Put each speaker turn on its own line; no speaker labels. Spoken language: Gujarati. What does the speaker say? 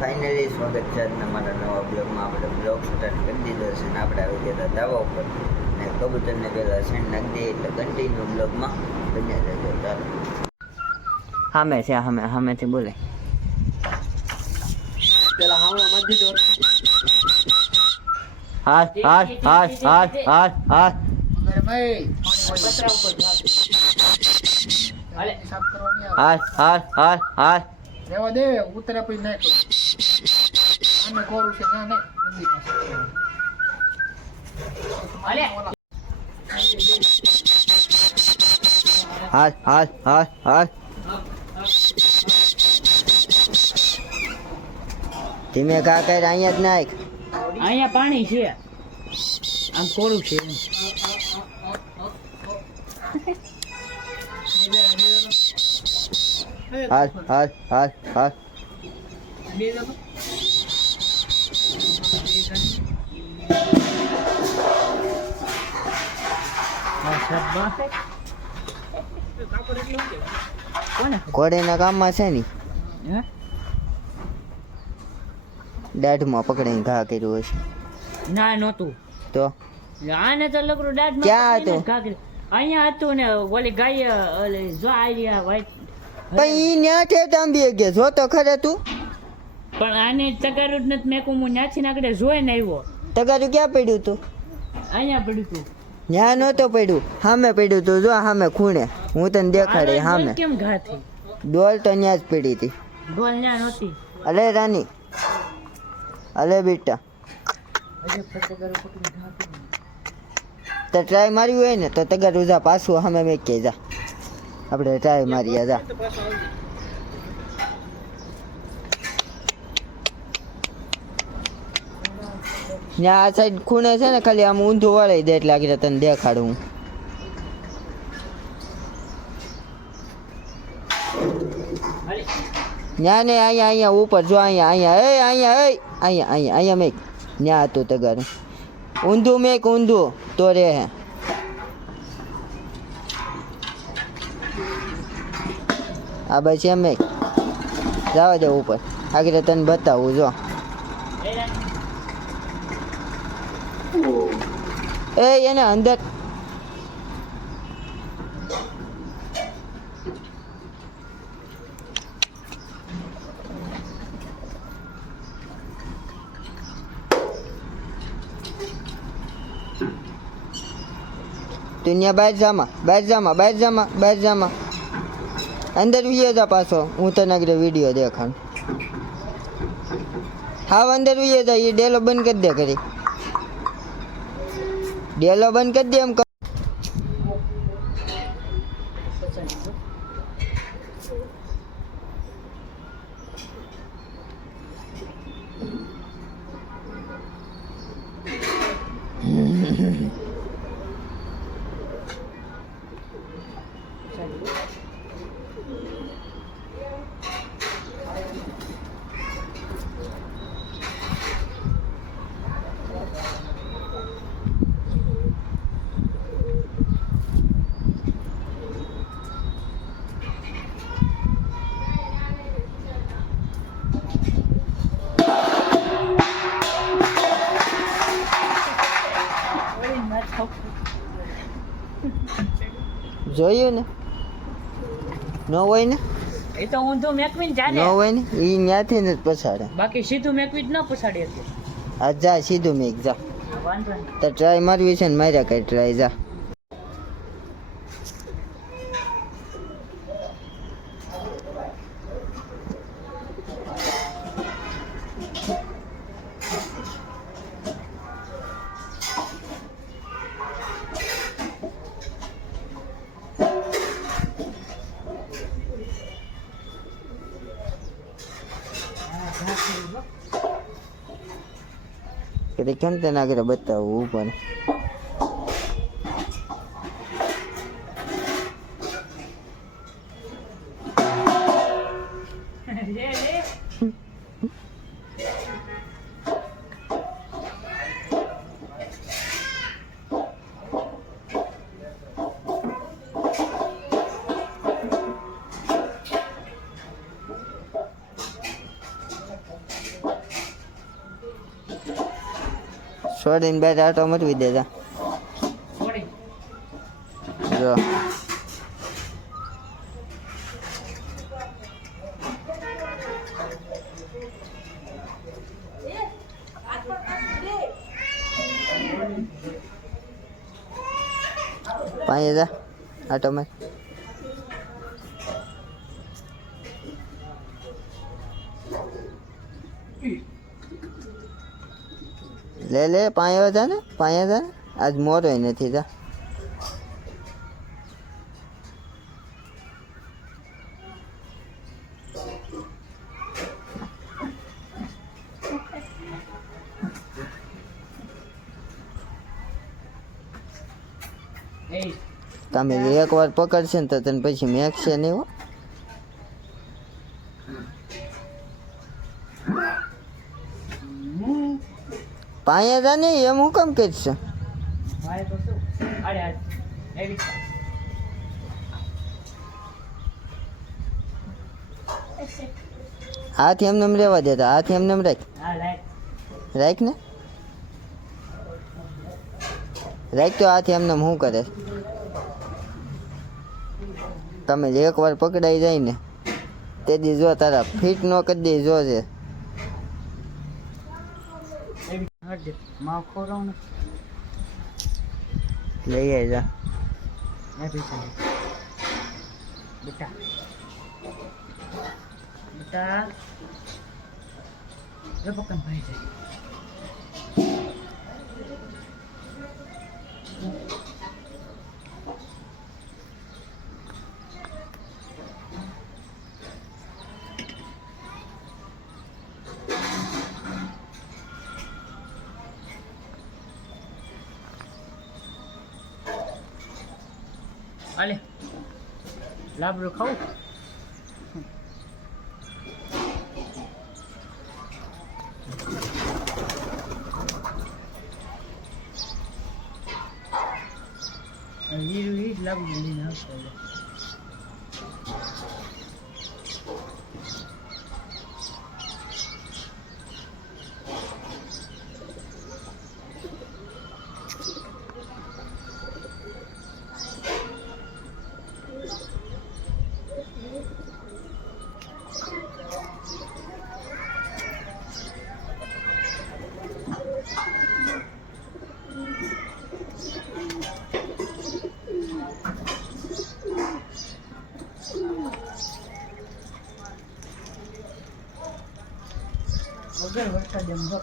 ફાઇનલી સ્વાગત છે આજના મારા નવા બ્લોગમાં આપણે બ્લોગ સ્ટાર્ટ કરી દીધો છે અને આપણે આવી ગયા હતા દાવા ઉપર. અને કબૂતરને પહેલાં સેન્ડ નાખી દઈએ એટલે કન્ટિન્યુ બ્લોગમાં બન્યા રહેજો. ચાલો. સામે છે સામે સામેથી બોલે.
પેલા હાવડા માં દીધો.
હાથ હાથ હાથ હાથ હાથ હાથ
અરે ભાઈ. પતરા ઉપર હાલે સાફ કરવાની આવે
હાથ હાથ હાથ હાથ
રેવા દે ઉતરે પછી નાખ. આને કોરું છે ના હાલે.
હાથ હાથ હાથ હાથ ધીમે કા કઈ અહીંયા જ નાખ.
અહીંયા પાણી છે. આમ કોરું છે હાલ
હાથ હાથ હાથ
શબ્બા.
કામમાં છે ને દાઢમાં પકડીને ઘા કર્યું હશે
ના નહોતું
તો
આને તો લગડું દાઢમાં
ક્યાં હતું?
ઘા કર્યું. અહીંયા હતું ને ઓલી ગાય ઓલી જો આઈડિયા white.
પણ ઈ ન્યા છે તાંબી કે જો તો ખરે તું
પણ આને તગારું જ નથી મેકું. હું ન્યાથી નાકડે જોઈને આવ્યો.
તગારું ક્યાં પડ્યું તું?
અહીંયા પડ્યું તું.
ન્યા નહોતો પડ્યું. સામે પડ્યું તું. જો સામે ખૂણે. હું તને દેખાડી સામે
કેમ ઘાથી
ડોલ તો ન્યા જ પડી હતી.
ડોલ ન્યા નહોતી.
અલે રાની. અલે બેટા. તો ટ્રાય માર્યું હોય ને તો તગારું જા પાછું સામે મેં કે જા. આપણે ટ્રાય મારીએ જા. ત્યાં આ સાઈડ ખૂણે છે ને, ખાલી આમ ઊંધું વળી દે એટલે આગળ તને દેખાડું. ના. ને અહીંયા અહીંયા ઉપર જો, અહીંયા અહીંયા, એ અહીંયા એ, અહીંયા અહીંયા અહીંયા મેક. ત્યાં હતું તગારું ઊંધું મેક, ઊંધું, તો રે હે. આ ભાઈ છે મેક. જવા દે ઉપર. આગળ તને બતાવું, જો.
એ રાખ.
એ એને અંદર તું ત્યાં બહાર જામાં બહાર જામાં બહાર જામાં બહાર જામાં અંદર વિયો જા પાછો હું તને આગળ વીડિયો દેખાણ હાવ અંદર વિયો જા એ ડેલો બંધ કરી દે કરી ડેલો બંધ કરી દે એમ કહું. જોયું ને? ન હોય ને?
એ તો ઊંધું મેકવીને
ન
ચાલે
હોય ને? એ ન્યાથી ને પછાડે.
બાકી સીધું મેકવી જ ન પછાડી
આ જા સીધું મેક જા. તો ટ્રાય મારવી છે ને માર્યા કઈ ટ્રાય જા. કે કેમ તને આગળ બતાવવું પણ? છોડીને બે આટો મરવી દેજા
છોડી.
જો. પાંચ જા આટો માર. લે લે પાંચ જા ને પાંચ જા ને આજ મોરોય નથી જા
એ
તમે એક વાર પકડશે ને તો તને પછી મેકશે નહીં પાયા જા ને એમ હું કેમ
કહીશ
હાથ એમને એમ રહેવા દેતા હાથ એમને એમ રાખ. રાખ. ને? રાખ તો હાથ એમને એમ શું કરે? તમે એક વાર પકડાઈ જાય ને તે દી જો તારા ફિટ નો કરી દે જો છે.
હટમાં ખોરાવ ને.
લઈ આવી જા.
એ પૈસા. બેટા. બેટા. જો ભાઈ જાય. અલે લાબડું ખાવું જ લાબડું લઈને આવતો વગર વરસાદ એમ જો